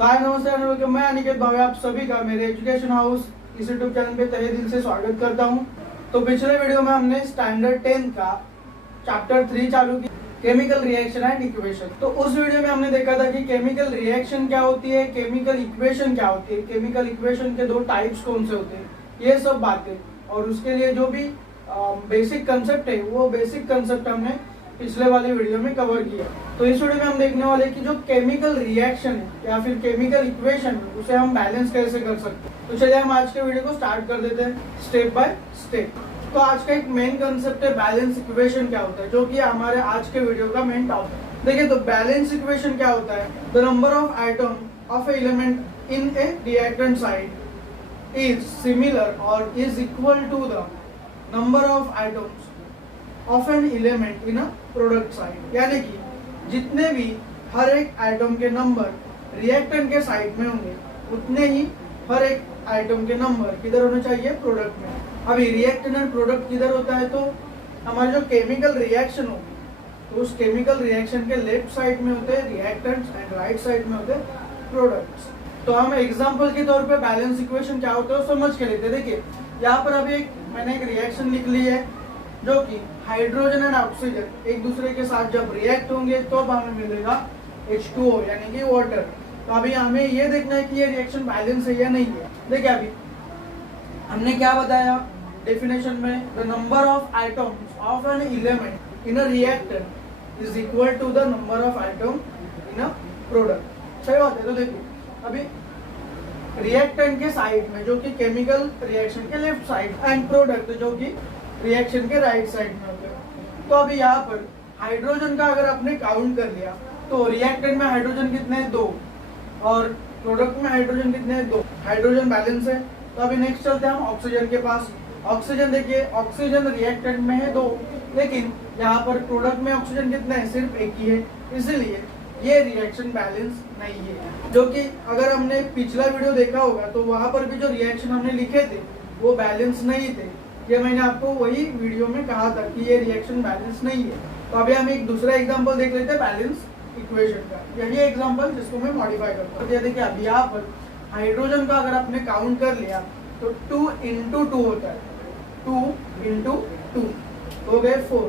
हाय नमस्ते वेलकम। मैं अनिकेत भावे आप सभी का मेरे एजुकेशन हाउस इस यूट्यूब चैनल पे तहे दिल से स्वागत करता हूं। तो पिछले वीडियो में हमने स्टैंडर्ड 10 का चैप्टर 3 चालू किया, केमिकल रिएक्शन एंड इक्वेशन। तो उस वीडियो में हमने देखा था कि केमिकल रिएक्शन क्या होती है, केमिकल इक्वेशन क्या होती है, केमिकल इक्वेशन के दो टाइप्स कौन से होते हैं, ये सब बातें, और उसके लिए जो भी बेसिक कंसेप्ट है वो बेसिक कंसेप्ट हमने पिछले वाले वीडियो में कवर किया। तो इस वीडियो में हम देखने वाले कि जो केमिकल रिएक्शन है या फिर केमिकल इक्वेशन है उसे हम बैलेंस कैसे कर सकते हैं। तो चलिए हम आज के वीडियो को स्टार्ट कर देते हैं स्टेप बाय स्टेप। तो आज का एक मेन कंसेप्ट है बैलेंस इक्वेशन क्या होता है, जो कि हमारे आज के वीडियो का मेन टॉपिक है। देखिए तो बैलेंस इक्वेशन क्या होता है, the number of item of A element in A reactant side is similar और is equal to the number of items of an element in a product side. यानी कि जितने भी हर एक आइटम के नंबर रिएक्टेंट के साइड में होंगे उतने ही हर एक आइटम के नंबर किधर होने चाहिए, प्रोडक्ट में। अभी रिएक्टेंट एंड प्रोडक्ट किधर होता है, तो हमारे जो केमिकल रिएक्शन होगी तो उस केमिकल रिएक्शन के लेफ्ट साइड में होते हैं रिएक्टेंट्स एंड राइट साइड में होते हैं प्रोडक्ट्स। तो हम एग्जांपल के तौर पे बैलेंस इक्वेशन क्या होता है समझ के लेते हैं। देखिए यहाँ पर अभी मैंने एक रिएक्शन लिख ली है जो कि हाइड्रोजन एंड ऑक्सीजन एक दूसरे के साथ जब रिएक्ट होंगे तो हमें मिलेगा H2O यानी कि वाटर। तो अभी हमें ये देखना है कि ये रिएक्शन बैलेंस है या नहीं है। देखिए अभी हमने क्या बताया डेफिनेशन में, the number of items of an element in a reactor is equal to the number of item in a product. सही बात है। तो देखिए अभी रिएक्टेंट के साइड में जो कि केमिकल रिएक्शन के लेफ्ट साइड एंड प्रोडक्ट जो कि रिएक्शन के राइट साइड में होते हैं। तो अभी यहाँ पर हाइड्रोजन का अगर आपने काउंट कर लिया तो रिएक्टेंट में हाइड्रोजन कितने हैं, 2, और प्रोडक्ट में हाइड्रोजन कितने हैं, 2। हाइड्रोजन बैलेंस है। तो अभी नेक्स्ट चलते हैं हम ऑक्सीजन के पास। ऑक्सीजन देखिए ऑक्सीजन रिएक्टेंट में है 2, लेकिन यहाँ पर प्रोडक्ट में ऑक्सीजन कितने हैं, सिर्फ एक ही है, इसलिए ये रिएक्शन बैलेंस नहीं है। जो कि अगर हमने पिछला वीडियो देखा होगा तो वहां पर भी जो रिएक्शन हमने लिखे थे वो बैलेंस नहीं थे। ये मैंने आपको वही वीडियो में कहा था कि ये रिएक्शन बैलेंस नहीं है। तो अभी हम एक दूसरा एग्जांपल देख लेते हैं बैलेंस इक्वेशन का। यही एग्जांपल जिसको मैं मॉडिफाई करता हूँ। देखिए अभी यहाँ पर हाइड्रोजन का अगर आपने काउंट कर लिया तो 2 into 2 होता है, 2 into 2 हो गए 4।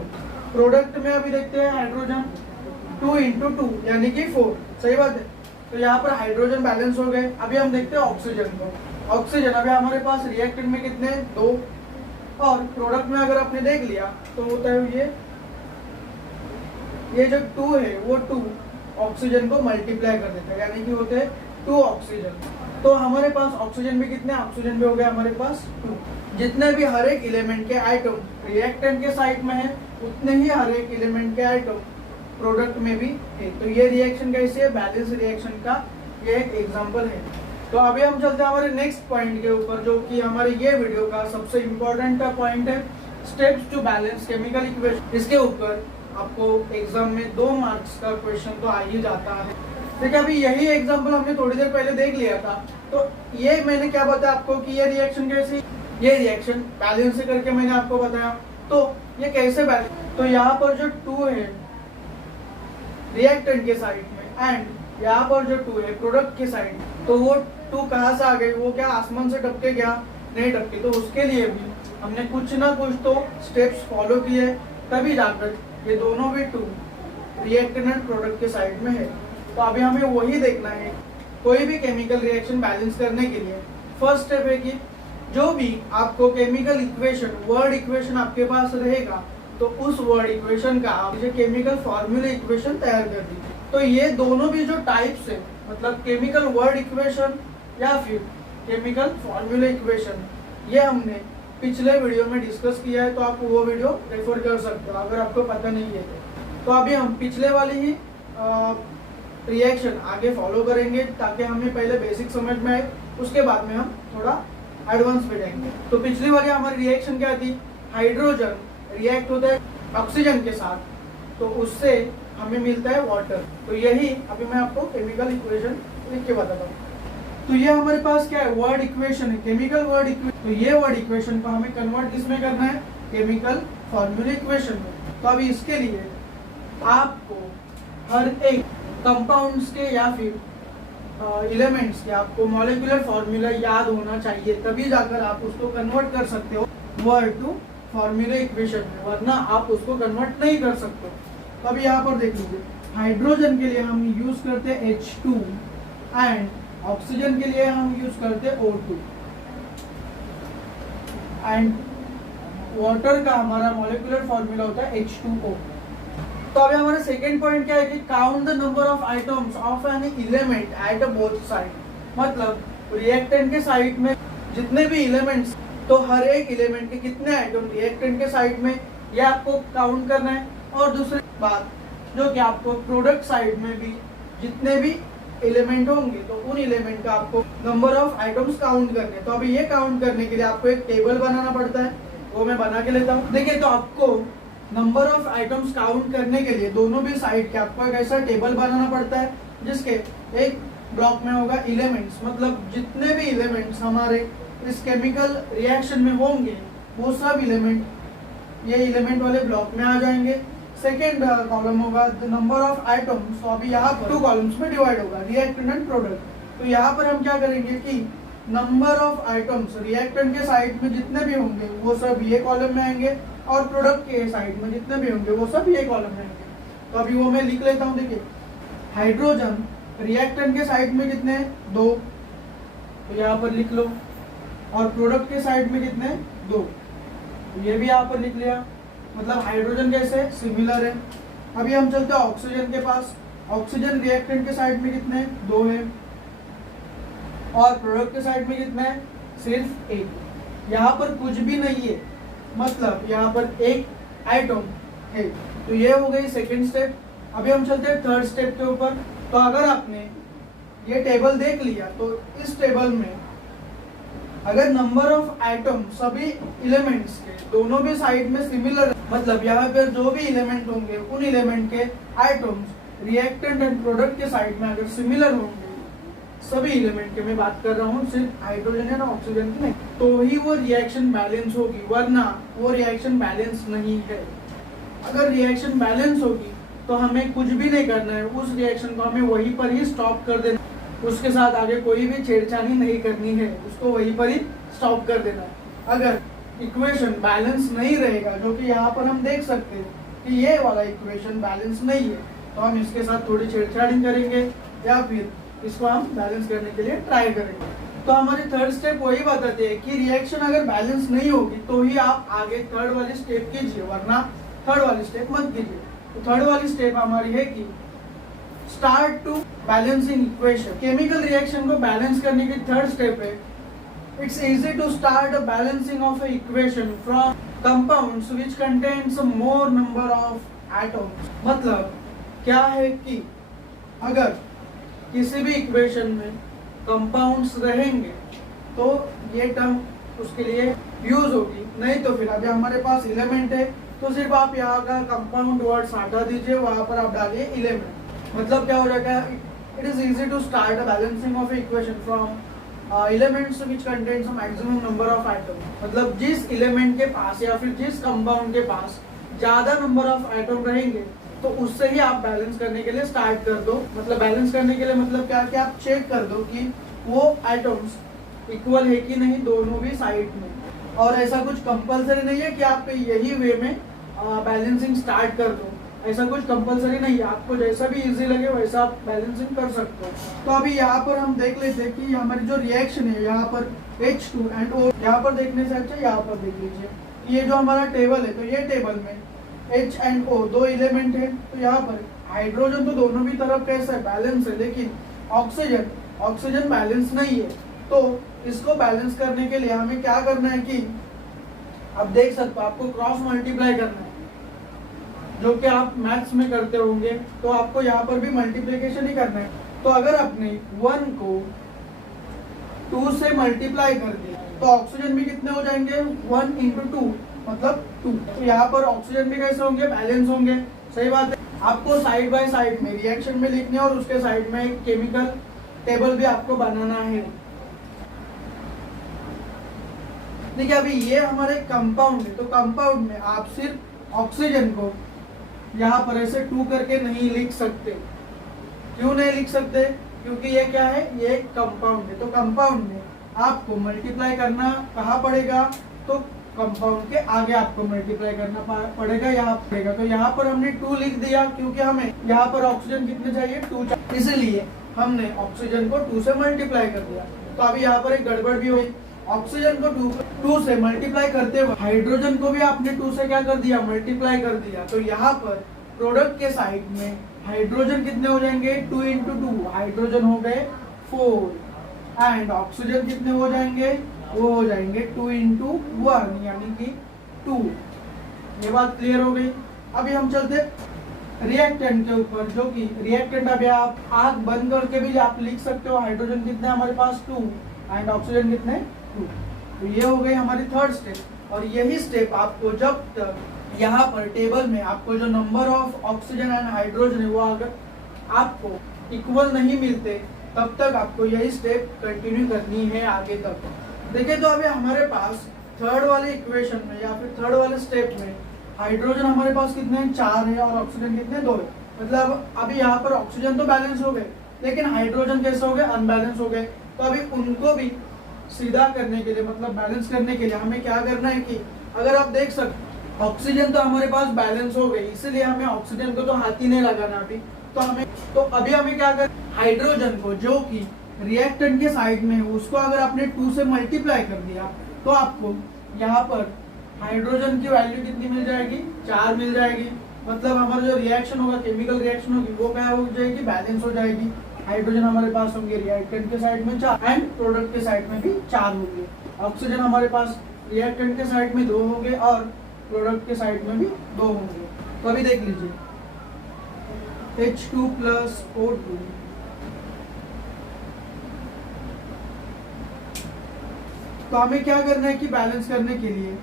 प्रोडक्ट में अभी देखते हैं हाइड्रोजन 2 into 2 यानी कि 4। सही बात है। तो यहाँ पर हाइड्रोजन बैलेंस हो गए। अभी हम देखते हैं ऑक्सीजन को। ऑक्सीजन अभी हमारे पास रिएक्टेंट में कितने, 2, और प्रोडक्ट में अगर आपने देख लिया तो होता है ये जो 2 है वो 2 ऑक्सीजन को मल्टीप्लाई कर देता है, यानी कि होते हैं 2 ऑक्सीजन। तो हमारे पास ऑक्सीजन भी कितने, ऑक्सीजन भी हो गया हमारे पास 2। जितने भी हर एक एलिमेंट के आइटम रिएक्टेंट के साइड में है उतने ही हर एक एलिमेंट के आइटम प्रोडक्ट में भी है। तो ये रिएक्शन कैसी है, बैलेंस रिएक्शन का ये एक एग्जांपल है। तो अभी हम चलते हैं हमारे नेक्स्ट पॉइंट के ऊपर, जो कि हमारे ये वीडियो का सबसे इम्पोर्टेंट पॉइंट है, steps to balance chemical equation. इसके ऊपर आपको एग्जाम में 2 मार्क्स का क्वेश्चन तो आ ही जाता है। देखिए अभी यही एग्जांपल हमने थोड़ी देर पहले देख लिया था। तो ये मैंने क्या बताया आपको कि ये रिएक्शन कैसी, ये रिएक्शन बैलेंस से करके मैंने आपको बताया। तो ये कैसे बैलेंस, तो यहाँ पर जो 2 है रिएक्टेंट के साइड में एंड यहाँ पर जो 2 है प्रोडक्ट के साइड में, तो वो 2 कहाँ से आ गई, वो क्या आसमान से टपके क्या, नहीं टपके। तो उसके लिए भी हमने कुछ ना कुछ तो स्टेप्स फॉलो किए, तभी जाकर ये दोनों भी 2 रिएक्टेंट एंड प्रोडक्ट के साइड में है। तो अभी हमें वही देखना है। कोई भी केमिकल रिएक्शन बैलेंस करने के लिए फर्स्ट स्टेप है कि जो भी आपको केमिकल इक्वेशन, वर्ड इक्वेशन आपके पास रहेगा तो उस वर्ड इक्वेशन का आप केमिकल फॉर्मूले इक्वेशन तैयार कर दीजिए। तो ये दोनों भी जो टाइप्स है, मतलब केमिकल वर्ड इक्वेशन या फिर केमिकल फॉर्मूला इक्वेशन, ये हमने पिछले वीडियो में डिस्कस किया है। तो आप वो वीडियो रेफर कर सकते हो अगर आपको पता नहीं है तो अभी हम पिछले वाली ही रिएक्शन आगे फॉलो करेंगे ताकि हमें पहले बेसिक समझ में आए, उसके बाद में हम थोड़ा एडवांस में जाएंगे। तो पिछली वाली हमारी रिएक्शन क्या थी, हाइड्रोजन रिएक्ट होता है ऑक्सीजन के साथ, तो उससे हमें मिलता है वाटर। तो यही अभी मैं आपको केमिकल इक्वेशन लिख के बताता हूँ। तो ये हमारे पास क्या है, वर्ड इक्वेशन है, केमिकल वर्ड इक्वेशन। तो ये वर्ड इक्वेशन को हमें कन्वर्ट किसमें करना है, केमिकल फॉर्मूला इक्वेशन में। तो अभी इसके लिए आपको हर एक कंपाउंड्स के या फिर एलिमेंट्स के आपको मॉलिक्यूलर फॉर्मूला याद होना चाहिए, तभी जाकर आप उसको कन्वर्ट कर सकते हो वर्ड टू फॉर्मूला इक्वेशन में, वरना आप उसको कन्वर्ट नहीं कर सकते। तो अभी यहाँ पर देख लीजिए, हाइड्रोजन के लिए हम यूज करते हैं H2 एंड ऑक्सीजन के लिए हम यूज करते हैं O2 एंड वाटर का हमारा मॉलिक्यूलर फॉर्मूला होता है H2O। तो अभी हमारा सेकेंड पॉइंट क्या है कि count the number of items of an element at both side, मतलब रिएक्टेंट के साइड में जितने भी एलिमेंट्स, तो हर एक एलिमेंट के कितने आइटम रिएक्टेंट के साइड में ये आपको काउंट करना है। और दूसरी बात जो कि आपको प्रोडक्ट साइड में भी जितने भी एलिमेंट होंगे तो उन एलिमेंट का आपको नंबर ऑफ आइटम्स काउंट करने हैं। तो अभी ये काउंट करने के लिए आपको एक टेबल बनाना पड़ता है, वो मैं बना के लेता हूँ। देखिए, तो आपको नंबर ऑफ आइटम्स काउंट करने के लिए दोनों भी साइड के आपको एक ऐसा टेबल बनाना पड़ता है जिसके एक ब्लॉक में होगा एलिमेंट्स, मतलब जितने भी एलिमेंट्स हमारे इस केमिकल रिएक्शन में होंगे वो सब एलिमेंट ये एलिमेंट वाले ब्लॉक में आ जाएंगे। सेकेंड कॉलम होगा द नंबर ऑफ आइटम्स, तो अभी यहाँ पर 2 कॉलम्स में डिवाइड होगा, रिएक्टेंट एंड प्रोडक्ट। तो यहाँ पर हम क्या करेंगे कि नंबर ऑफ आइटम्स रिएक्टेंट के साइड में जितने भी होंगे वो सब ये कॉलम में आएंगे और प्रोडक्ट के साइड में जितने भी होंगे वो सब ये कॉलम में आएंगे। तो अभी वो मैं लिख लेता हूँ। देखिए, हाइड्रोजन रिएक्टेंट के साइड में कितने हैं 2, तो यहाँ पर लिख लो, और प्रोडक्ट के साइड में कितने 2, तो ये भी यहाँ पर लिख लिया। मतलब हाइड्रोजन कैसे सिमिलर है। अभी हम चलते हैं ऑक्सीजन के पास। ऑक्सीजन रिएक्टेंट के साइड में कितने 2 है और प्रोडक्ट के साइड में कितने है सिर्फ 1। यहाँ पर कुछ भी नहीं है, मतलब यहाँ पर एक आइटम है। तो ये हो गई सेकेंड स्टेप। अभी हम चलते हैं थर्ड स्टेप के ऊपर। तो अगर आपने ये टेबल देख लिया तो इस टेबल में अगर नंबर ऑफ आइटम सभी एलिमेंट्स के दोनों भी साइड में सिमिलर, मतलब यहाँ पर जो भी एलिमेंट होंगे उन एलिमेंट के आइटम्स रिएक्टेंट एंड प्रोडक्ट के साइड में अगर सिमिलर होंगे, सभी एलिमेंट के मैं बात कर रहा हूँ, सिर्फ हाइड्रोजन या ऑक्सीजन की नहीं, तो ही वो रिएक्शन बैलेंस होगी, वरना वो रिएक्शन बैलेंस नहीं है। अगर रिएक्शन बैलेंस होगी तो हमें कुछ भी नहीं करना है, उस रिएक्शन को हमें वहीं पर ही स्टॉप कर देना, उसके साथ आगे कोई भी छेड़छाड़ी नहीं करनी है, उसको वहीं पर ही स्टॉप कर देना है। अगर इक्वेशन बैलेंस नहीं रहेगा, जो कि यहाँ पर हम देख सकते हैं कि ये वाला इक्वेशन बैलेंस नहीं है, तो हम इसके साथ थोड़ी छेड़छाड़ी करेंगे या फिर इसको हम बैलेंस करने के लिए ट्राई करेंगे। तो हमारी थर्ड स्टेप वही बताते हैं कि रिएक्शन अगर बैलेंस नहीं होगी तो ही आप आगे थर्ड वाली स्टेप कीजिए, वरना थर्ड वाली स्टेप मत कीजिए। तो थर्ड वाली स्टेप हमारी है कि start to balancing equation. Chemical reaction को बैलेंस करने की थर्ड स्टेप है, it's easy to start a balancing of a equation from compounds which contains more number of atoms. मतलब क्या है कि अगर किसी भी इक्वेशन में कंपाउंड्स रहेंगे तो ये टर्म उसके लिए यूज होगी, नहीं तो फिर अभी हमारे पास एलिमेंट है तो सिर्फ आप यहाँ का कंपाउंड वर्ड्स हटा दीजिए, वहां पर आप डालिए एलिमेंट। मतलब क्या हो जाएगा, it is easy to start a balancing of equation from elements which contains a maximum number of item. मतलब जिस एलिमेंट के पास या फिर जिस कंपाउंड के पास ज्यादा नंबर ऑफ आइटम रहेंगे तो उससे ही आप बैलेंस करने के लिए स्टार्ट कर दो। मतलब बैलेंस करने के लिए मतलब क्या कि आप चेक कर दो कि वो आइटम्स इक्वल है कि नहीं दोनों भी साइड में। और ऐसा कुछ कंपलसरी नहीं है कि आप यही वे में बैलेंसिंग स्टार्ट कर दो, ऐसा कुछ कंपलसरी नहीं है, आपको जैसा भी इजी लगे वैसा आप बैलेंसिंग कर सकते हो। तो अभी यहाँ पर हम देख लेते हैं कि हमारी जो रिएक्शन है यहाँ पर H2 एंड O, यहाँ पर देखने से अच्छा यहाँ पर देख लीजिए, ये जो हमारा टेबल है तो ये टेबल में H एंड O 2 एलिमेंट है। तो यहाँ पर हाइड्रोजन तो दोनों भी तरफ कैसा है बैलेंस है, लेकिन ऑक्सीजन बैलेंस नहीं है। तो इसको बैलेंस करने के लिए हमें क्या करना है कि आप देख सकते हो आपको क्रॉस मल्टीप्लाई करना है, जो कि आप मैथ्स में करते होंगे, तो आपको यहाँ पर भी मल्टीप्लिकेशन ही करना है। तो अगर आपने 1 को 2 से मल्टीप्लाई कर दिया तो ऑक्सीजन भी कितने हो जाएंगे 1 × 2 मतलब 2। तो यहाँ पर ऑक्सीजन भी कैसे होंगे बैलेंस होंगे। सही बात है, आपको साइड बाय साइड में रिएक्शन में लिखने और उसके साइड में एक केमिकल टेबल भी आपको बनाना है। देखिए अभी ये हमारे कंपाउंड है, तो कंपाउंड में आप सिर्फ ऑक्सीजन को यहाँ पर ऐसे 2 करके नहीं लिख सकते। क्यों नहीं लिख सकते, क्योंकि ये क्या है, ये कंपाउंड है। तो कंपाउंड में आपको मल्टीप्लाई करना कहाँ पड़ेगा, तो कंपाउंड के आगे आपको मल्टीप्लाई करना पड़ेगा, यहाँ पड़ेगा। तो यहाँ पर हमने 2 लिख दिया क्योंकि हमें यहाँ पर ऑक्सीजन कितने चाहिए, 2 चाहिए, इसलिए हमने ऑक्सीजन को 2 से मल्टीप्लाई कर दिया। तो अभी यहाँ पर एक गड़बड़ भी हुई, ऑक्सीजन को 2 से मल्टीप्लाई करते हुए हाइड्रोजन को भी आपने 2 से क्या कर दिया, मल्टीप्लाई कर दिया। तो यहाँ पर प्रोडक्ट के साइड में हाइड्रोजन कितने हो जाएंगे, 2 इंटू 2 हाइड्रोजन हो गए 4 एंड ऑक्सीजन कितने हो जाएंगे, वो हो जाएंगे 2 इंटू 1 यानी कि 2। ये बात क्लियर हो गई। अभी हम चलते रिएक्टेंट के ऊपर, जो कि रिएक्टेंट अभी आप आंख बंद करके भी आप लिख सकते हो। हाइड्रोजन कितने हमारे पास 2 एंड ऑक्सीजन कितने 2। तो ये हो गई हमारी थर्ड स्टेप। और यही स्टेप आपको जब तक यहाँ पर टेबल में आपको जो number of oxygen and hydrogen है वो अगर आपको इक्वल नहीं मिलते तब तक आपको यही स्टेप कंटिन्यू करनी है आगे तक। देखिए तो अभी हमारे पास थर्ड वाले इक्वेशन में या फिर थर्ड वाले स्टेप में हाइड्रोजन हमारे पास कितने हैं, 4 है और ऑक्सीजन कितने 2 है। मतलब अभी यहाँ पर ऑक्सीजन तो बैलेंस हो गए लेकिन हाइड्रोजन कैसे हो गए, अनबैलेंस हो गए। तो अभी उनको भी सीधा करने के लिए मतलब बैलेंस करने के लिए हमें क्या करना है कि अगर आप देख सकते ऑक्सीजन तो हमारे पास बैलेंस हो गई, इसलिए हमें ऑक्सीजन को तो हाथ ही नहीं लगाना अभी। तो अभी हमें क्या कर, हाइड्रोजन को जो कि रिएक्टेंट के साइड में है उसको अगर आपने 2 से मल्टीप्लाई कर दिया तो आपको यहाँ पर हाइड्रोजन की वैल्यू कितनी मिल जाएगी, 4 मिल जाएगी। मतलब हमारा जो रिएक्शन होगा, केमिकल रिएक्शन होगी वो क्या हो जाएगी, बैलेंस हो जाएगी। हाइड्रोजन हमारे पास होंगे रिएक्टेंट के साइड में 4 एंड प्रोडक्ट के साइड में भी 4 होंगे। ऑक्सीजन हमारे पास रिएक्टेंट के साइड में 2 होंगे और प्रोडक्ट के साइड में भी 2 होंगे। तो अभी देख लीजिए H2 प्लस O2 तो हमें क्या करना है कि बैलेंस करने के लिए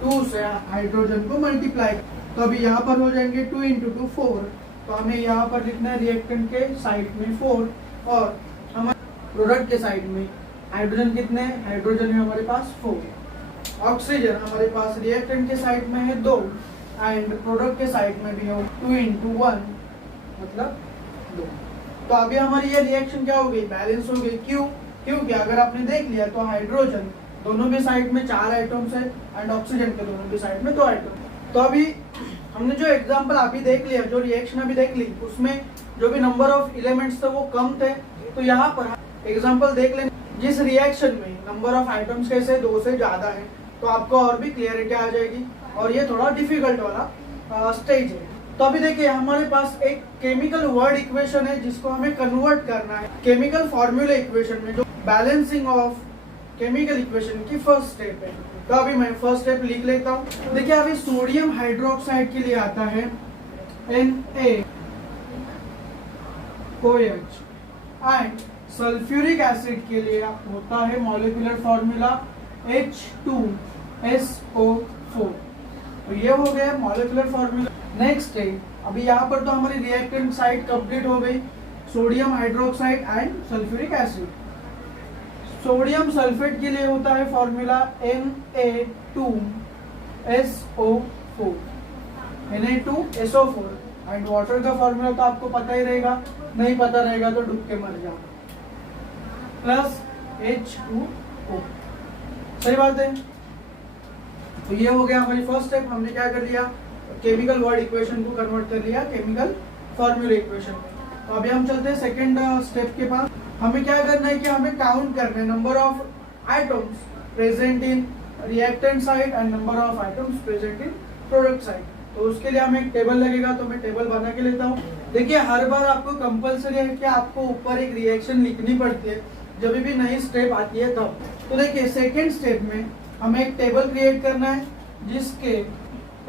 2 से हाइड्रोजन को मल्टीप्लाई। तो अभी यहाँ पर हो जाएंगे 2 इंटू 2 4। तो हमें यहाँ पर लिखना है रिएक्टेंट के साइड में 4 और हमारे प्रोडक्ट के साइड में हाइड्रोजन कितने, हाइड्रोजन है हमारे पास 4। ऑक्सीजन हमारे पास रिएक्टेंट के साइड में है 2 एंड प्रोडक्ट के साइड में भी हो 2 इंटू 1 मतलब 2। तो अभी हमारी ये रिएक्शन क्या हो गई, बैलेंस हो गई। क्यों, क्योंकि अगर आपने देख लिया तो हाइड्रोजन दोनों भी साइड में 4 आइटम्स है एंड ऑक्सीजन के दोनों भी साइड में 2 आइटम। तो अभी हमने जो एग्जांपल अभी देख लिया, जो रिएक्शन अभी देख ली, उसमें जो भी नंबर ऑफ एलिमेंट्स थे वो कम थे। तो यहाँ पर एग्जांपल देख लें जिस रिएक्शन में नंबर ऑफ आइटम्स कैसे 2 से ज्यादा है तो आपको और भी क्लियरिटी आ जाएगी। और ये थोड़ा डिफिकल्ट वाला स्टेज है। तो अभी देखिए हमारे पास एक केमिकल वर्ड इक्वेशन है जिसको हमें कन्वर्ट करना है केमिकल फॉर्मूला इक्वेशन में, जो बैलेंसिंग ऑफ केमिकल इक्वेशन की फर्स्ट स्टेप है। तो अभी मैं फर्स्ट स्टेप लिख लेता हूँ। देखिए अभी सोडियम हाइड्रोक्साइड के लिए आता है NaOH एंड सल्फ्यूरिक एसिड के लिए होता है मॉलिक्यूलर फॉर्मूला H2SO4। तो ये हो गया मॉलिक्यूलर फॉर्मूला। नेक्स्ट है अभी यहाँ पर तो हमारी रिएक्टेंट साइड कंप्लीट हो गई, sodium hydroxide and sulphuric acid. Sodium sulphate के लिए होता है फॉर्मूला Na2SO4 एंड वाटर का फॉर्मूला तो आपको पता ही रहेगा, नहीं पता रहेगा तो डूब के मर जाओ, प्लस H2O। सही बात है। तो ये हो गया हमारी फर्स्ट स्टेप। हमने क्या कर लिया, केमिकल वर्ड इक्वेशन को कन्वर्ट कर लिया केमिकल फॉर्मूला इक्वेशन में। तो अभी हम चलते हैं सेकंड स्टेप के पास। हमें क्या करना है कि हमें काउंट करना है number of items present in reactant side and number of items present in product side. तो उसके लिए हमें एक टेबल लगेगा, तो मैं टेबल बना के लेता हूँ। देखिए हर बार आपको कंपल्सरी है कि आपको ऊपर एक रिएक्शन लिखनी पड़ती है जब भी नई स्टेप आती है तब। तो देखिए सेकेंड स्टेप में हमें एक टेबल क्रिएट करना है जिसके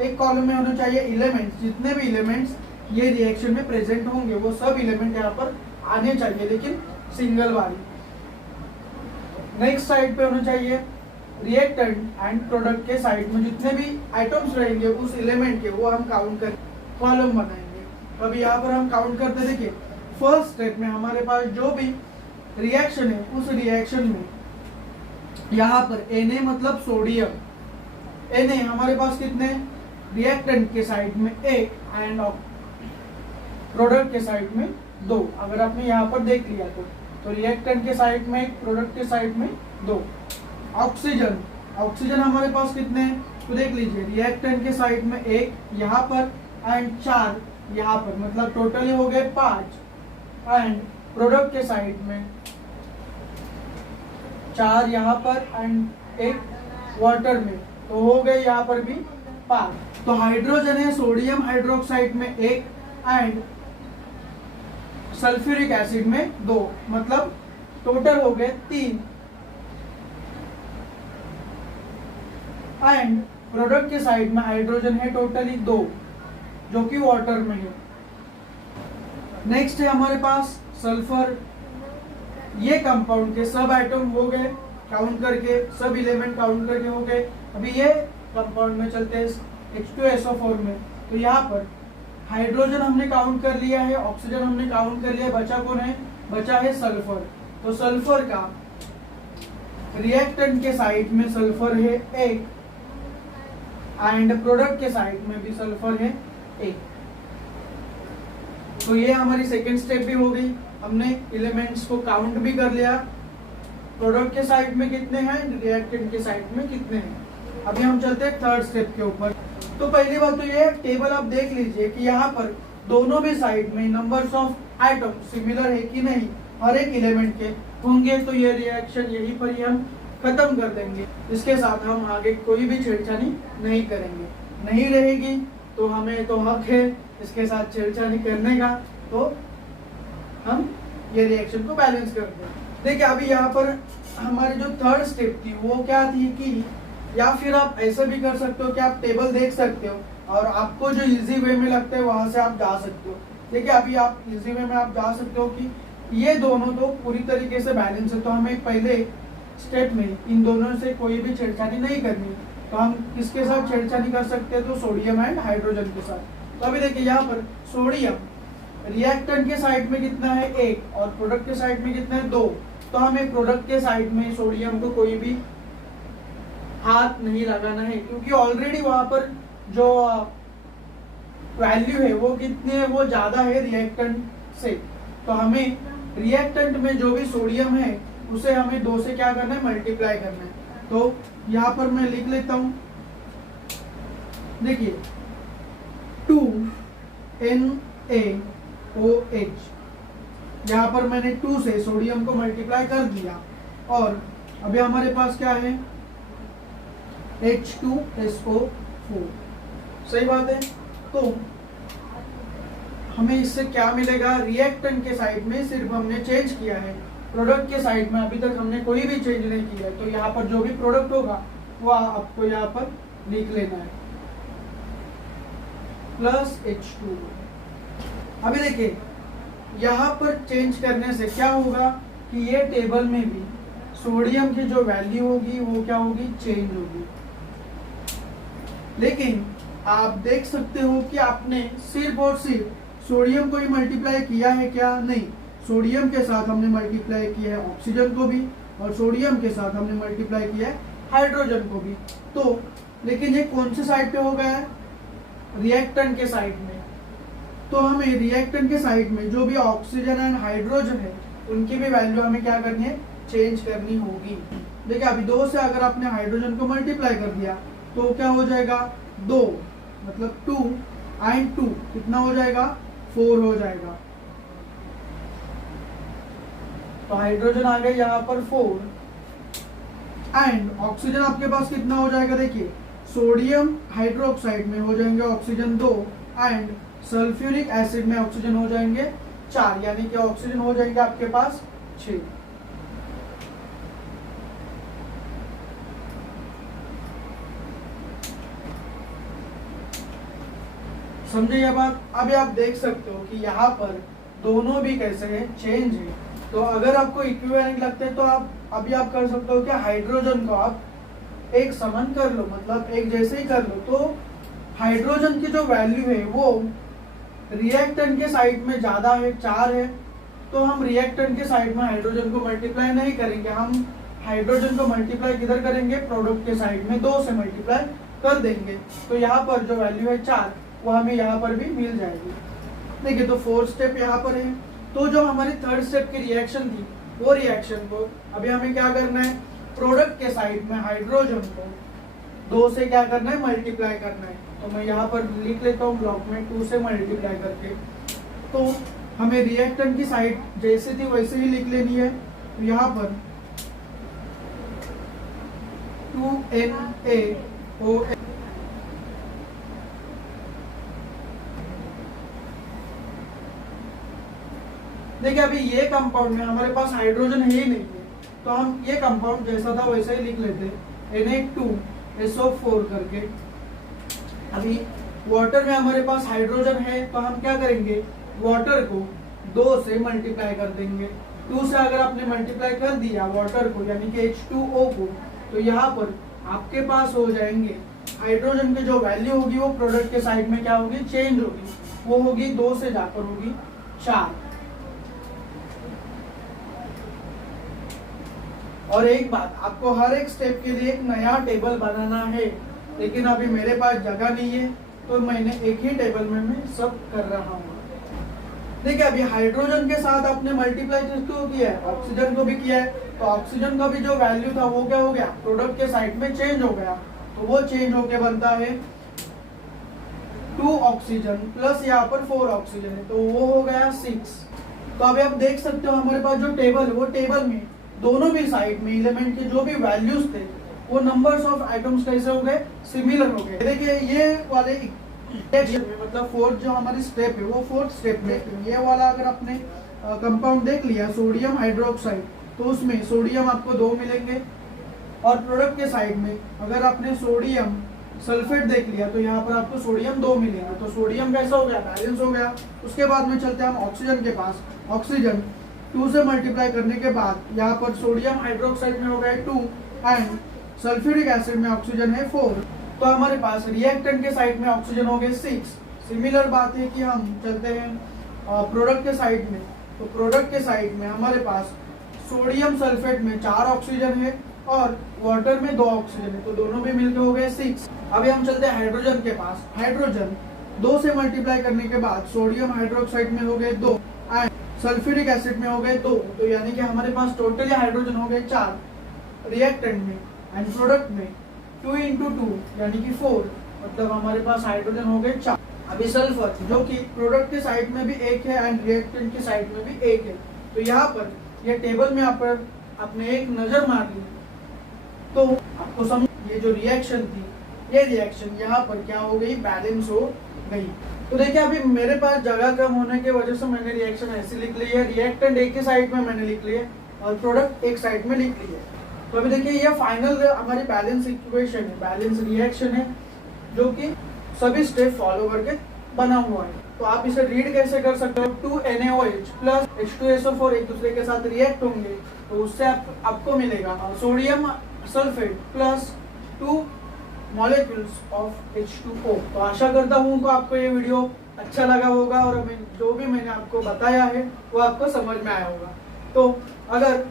एक कॉलम में होना चाहिए एलिमेंट्स, जितने भी एलिमेंट्स ये रिएक्शन में प्रेजेंट होंगे वो सब एलिमेंट यहाँ पर आने चाहिए, लेकिन सिंगल वाली। नेक्स्ट साइड पे होना चाहिए रिएक्टेंट एंड प्रोडक्ट के साइड में जितने भी आइटम्स रहेंगे उस एलिमेंट के वो हम काउंट कर कॉलम बनाएंगे। अब यहाँ पर हम काउंट करते देखिए फर्स्ट स्टेप में हमारे पास जो भी रिएक्शन है उस रिएक्शन में यहाँ पर Na मतलब सोडियम, Na हमारे पास कितने, रिएक्टेंट के साइड में 1 एंड प्रोडक्ट के साइड में दो। अगर आपने यहाँ पर देख लिया तो रिएक्टेंट के साइड में एक, प्रोडक्ट के साइड में दो। ऑक्सीजन, ऑक्सीजन हमारे पास कितने हैं तो देख लीजिए, रिएक्टेंट के साइड में एक यहाँ पर एंड 4 यहाँ पर, मतलब टोटली हो गए 5। एंड प्रोडक्ट के साइड में 4 यहाँ पर एंड एक वाटर में, तो हो गए यहाँ पर भी 5। तो हाइड्रोजन है सोडियम हाइड्रोक्साइड में 1 एंड सल्फ्यूरिक एसिड में 2, मतलब टोटल हो गए 3। एंड प्रोडक्ट के साइड में हाइड्रोजन है टोटली 2 जो कि वाटर में है। नेक्स्ट है हमारे पास सल्फर। ये कंपाउंड के सब एटम हो गए काउंट करके, सब एलिमेंट काउंट करके हो गए। अभी ये कंपाउंड में चलते हैं H2SO4 में। तो यहाँ पर हाइड्रोजन हमने काउंट कर लिया है, ऑक्सीजन हमने काउंट कर लिया है, बचा कौन है, बचा है सल्फर। तो सल्फर का रिएक्टेंट के साइड में सल्फर है 1 एंड प्रोडक्ट के साइड में भी सल्फर है 1। तो ये हमारी सेकेंड स्टेप भी हो गई, हमने एलिमेंट्स को काउंट भी कर लिया, प्रोडक्ट के साइड में कितने हैं, रिएक्टेंट के साइड में कितने हैं। अभी हम चलते हैं थर्ड स्टेप के ऊपर। तो पहली बात तो ये टेबल आप देख लीजिए कि यहाँ पर दोनों भी साइड में नंबर्स ऑफ एटम सिमिलर है कि नहीं, हर एक एलिमेंट के होंगे तो ये रिएक्शन यहीं पर ही हम खत्म कर देंगे। इसके साथ हम आगे कोई भी छेड़छाड़ी नहीं करेंगे, नहीं रहेगी तो हमें तो हक है इसके साथ छेड़छाड़ी करने का, तो हम ये रिएक्शन को बैलेंस कर दें। देखिए अभी यहाँ पर हमारी जो थर्ड स्टेप थी वो क्या थी कि, या फिर आप ऐसे भी कर सकते हो कि आप टेबल देख सकते हो और आपको जो इजी वे में लगता है वहां से आप जा सकते हो। देखिए अभी आप इजी वे में आप जा सकते हो कि ये दोनों तो पूरी तरीके से बैलेंस है, तो हमें पहले स्टेप में इन दोनों से कोई भी छेड़छाड़ी नहीं करनी। तो हम किसके साथ छेड़छाड़ी कर सकते हैं, तो सोडियम एंड हाइड्रोजन के साथ। तो अभी देखिए यहाँ पर सोडियम रिएक्टेंट के साइड में कितना है 1 और प्रोडक्ट के साइड में कितना है 2। तो हमें प्रोडक्ट के साइड में सोडियम को कोई भी हाथ नहीं लगाना है, क्योंकि ऑलरेडी वहां पर जो वैल्यू है वो कितनी है, वो ज्यादा है रिएक्टेंट से। तो हमें रिएक्टेंट में जो भी सोडियम है उसे हमें 2 से क्या करना है, मल्टीप्लाई करना है। तो यहाँ पर मैं लिख लेता हूं, देखिए 2NaOH, यहाँ पर मैंने 2 से सोडियम को मल्टीप्लाई कर दिया और अभी हमारे पास क्या है H2SO4, सही बात है। तो हमें इससे क्या मिलेगा, रिएक्टेंट के साइड में सिर्फ हमने चेंज किया है, प्रोडक्ट के साइड में अभी तक हमने कोई भी चेंज नहीं किया है। तो यहाँ पर जो भी प्रोडक्ट होगा वो आपको यहाँ पर लिख लेना है प्लस H2। अभी देखिए यहाँ पर चेंज करने से क्या होगा कि ये टेबल में भी सोडियम की जो वैल्यू होगी वो क्या होगी, चेंज होगी। लेकिन आप देख सकते हो कि आपने सिर्फ और सिर्फ सोडियम को ही मल्टीप्लाई किया है क्या, नहीं, सोडियम के साथ हमने मल्टीप्लाई किया है ऑक्सीजन को भी और सोडियम के साथ हमने मल्टीप्लाई किया है हाइड्रोजन को भी। तो लेकिन ये कौन से साइड पे हो गया है, रिएक्टेंट के साइड में। तो हमें रिएक्टेंट के साइड में जो भी ऑक्सीजन एंड हाइड्रोजन है उनकी भी वैल्यू हमें क्या करनी है, चेंज करनी होगी। देखिए अभी 2 से अगर आपने हाइड्रोजन को मल्टीप्लाई कर दिया तो क्या हो जाएगा, 2 मतलब 2 एंड 2 कितना हो जाएगा, 4 हो जाएगा। तो हाइड्रोजन आ गया यहाँ पर 4 एंड ऑक्सीजन आपके पास कितना हो जाएगा, देखिए सोडियम हाइड्रोक्साइड में हो जाएंगे ऑक्सीजन 2 एंड सल्फ्यूरिक एसिड में ऑक्सीजन हो जाएंगे 4, यानी कि ऑक्सीजन हो जाएंगे आपके पास 6। समझे ये बात। अभी आप देख सकते हो कि यहाँ पर दोनों भी कैसे है, चेंज है। तो अगर आपको इक्विवेलेंट लगते हैं तो आप अभी आप कर सकते हो कि हाइड्रोजन को आप एक समान कर लो, मतलब एक जैसे ही कर लो। तो हाइड्रोजन की जो वैल्यू है वो रिएक्टेंट के साइड में ज्यादा है, 4 है। तो हम रिएक्टेंट के साइड में हाइड्रोजन को मल्टीप्लाई नहीं करेंगे, हम हाइड्रोजन को मल्टीप्लाई किधर करेंगे, प्रोडक्ट के साइड में 2 से मल्टीप्लाई कर देंगे। तो यहाँ पर जो वैल्यू है 4 वो हमें यहाँ पर भी मिल जाएगी। देखिए तो 4th स्टेप यहाँ पर है तो जो हमारी थर्ड स्टेप की रिएक्शन थी, वो रिएक्शन को अभी हमें क्या करना है, प्रोडक्ट के साइड में हाइड्रोजन को 2 से क्या करना है, मल्टीप्लाई करना है। तो मैं यहाँ पर लिख लेता हूँ ब्लॉक में 2 से मल्टीप्लाई करके। तो हमें रिएक्टेंट की साइड जैसे थी वैसे ही लिख लेनी है। तो यहाँ पर 2NaOH देखिए अभी ये कंपाउंड में हमारे पास हाइड्रोजन है ही नहीं है, तो हम ये कंपाउंड जैसा था वैसा ही लिख लेते Na2SO4 करके। अभी वाटर में हमारे पास हाइड्रोजन है, तो हम क्या करेंगे, वाटर को 2 से मल्टीप्लाई कर देंगे। 2 से अगर आपने मल्टीप्लाई कर दिया वाटर को यानी कि H2O को, तो यहाँ पर आपके पास हो जाएंगे हाइड्रोजन की जो वैल्यू होगी वो प्रोडक्ट के साइड में क्या होगी, चेंज होगी। वो होगी 2 से जाकर होगी 4। और एक बात, आपको हर एक स्टेप के लिए एक नया टेबल बनाना है, लेकिन अभी मेरे पास जगह नहीं है, तो मैंने एक ही टेबल में मैं सब कर रहा हूँ। देखिए अभी हाइड्रोजन के साथ आपने मल्टीप्लाई किसको किया है, ऑक्सीजन को भी किया है, तो ऑक्सीजन का भी जो वैल्यू था वो क्या हो गया, प्रोडक्ट के साइड में चेंज हो गया। तो वो चेंज होके बनता है 2 ऑक्सीजन प्लस यहाँ पर 4 ऑक्सीजन है, तो वो हो गया 6। तो अभी आप देख सकते हो हमारे पास जो टेबल है, वो टेबल में दोनों भी साइड में एलिमेंट के जो भी वैल्यूज थे वो नंबर्स ऑफ आइटम्स कैसे हो गए, सिमिलर हो गए। देखिए ये वाले में मतलब फोर्थ जो हमारी स्टेप है वो फोर्थ स्टेप में ये वाला अगर आपने कंपाउंड देख लिया सोडियम हाइड्रोक्साइड, तो उसमें सोडियम आपको 2 मिलेंगे। और प्रोडक्ट के साइड में अगर आपने सोडियम सल्फेट देख लिया तो यहाँ पर आपको सोडियम 2 मिलेगा। तो सोडियम कैसा हो गया, बैलेंस हो गया। उसके बाद में चलते हैं हम ऑक्सीजन के पास। ऑक्सीजन 2 से मल्टीप्लाई करने के बाद यहाँ पर सोडियम हाइड्रोक्साइड में हो गए 2 एंड सल्फ्यूरिक एसिड में ऑक्सीजन है 4। तो हमारे पास रिएक्टेंट के साइड में ऑक्सीजन हो गए 6। सिमिलर बात है कि हम चलते हैं प्रोडक्ट के साइड में। तो प्रोडक्ट के साइड में हमारे पास सोडियम सल्फेट में 4 ऑक्सीजन है और वाटर में 2 ऑक्सीजन है, तो दोनों भी मिलकर हो गए 6। अभी हम चलते हैं हाइड्रोजन के पास। हाइड्रोजन 2 से मल्टीप्लाई करने के बाद सोडियम हाइड्रोक्साइड में हो गए 2 एंड सल्फ्यूरिक एसिड में हो गए 2। तो यानी कि हमारे पास टोटली हाइड्रोजन हो गए 4 रिएक्टेंट में एंड प्रोडक्ट में 2 into 2 यानी कि 4, मतलब हमारे पास हाइड्रोजन हो गए 4। अभी सल्फर जो कि प्रोडक्ट के साइड में भी 1 है एंड रिएक्टेंट के साइड में भी 1 है। तो यहाँ पर ये टेबल में आपने एक नजर मार ली तो आपको समझ ये जो रिएक्शन थी, ये रिएक्शन यहाँ पर क्या हो गई, बैलेंस हो गई। तो देखिए अभी मेरे पास जगह कम होने की वजह से मैंने रिएक्शन ऐसी लिख ली है, रिएक्टेंट एक ही साइड में मैंने लिख लिया और प्रोडक्ट एक साइड में लिख लिया। तो अभी देखिए ये फाइनल हमारी बैलेंस इक्वेशन है, बैलेंस रिएक्शन है, जो कि सभी स्टेप फॉलो करके बना हुआ है। तो आप इसे रीड कैसे कर सकते हो, 2NaOH प्लस H2SO4 एक दूसरे के साथ रिएक्ट होंगे, तो उससे आपको मिलेगा sodium sulphate plus 2 molecules of H2O। तो आशा करता हूँ कि आपको ये वीडियो अच्छा लगा होगा और जो भी मैंने आपको बताया है वो आपको समझ में आया होगा। तो अगर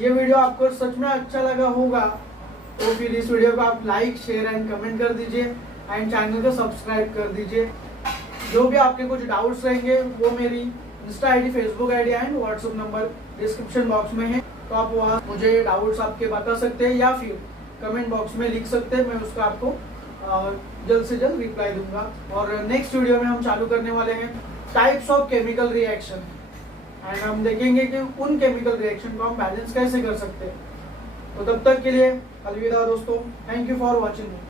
ये वीडियो आपको सच में अच्छा लगा होगा तो फिर इस वीडियो को आप लाइक शेयर एंड कमेंट कर दीजिए एंड चैनल को सब्सक्राइब कर दीजिए। जो भी आपके कुछ डाउट्स रहेंगे वो मेरी Insta ID, Facebook ID and WhatsApp number description box में है, तो आप वहाँ मुझे डाउट्स आपके बता सकते हैं या फिर कमेंट बॉक्स में लिख सकते हैं। मैं उसका आपको जल्द से जल्द रिप्लाई दूंगा। और नेक्स्ट वीडियो में हम चालू करने वाले हैं types of chemical reaction and हम देखेंगे कि उन केमिकल रिएक्शन को हम बैलेंस कैसे कर सकते हैं। तो तब तक के लिए अलविदा दोस्तों, थैंक यू फॉर वॉचिंग।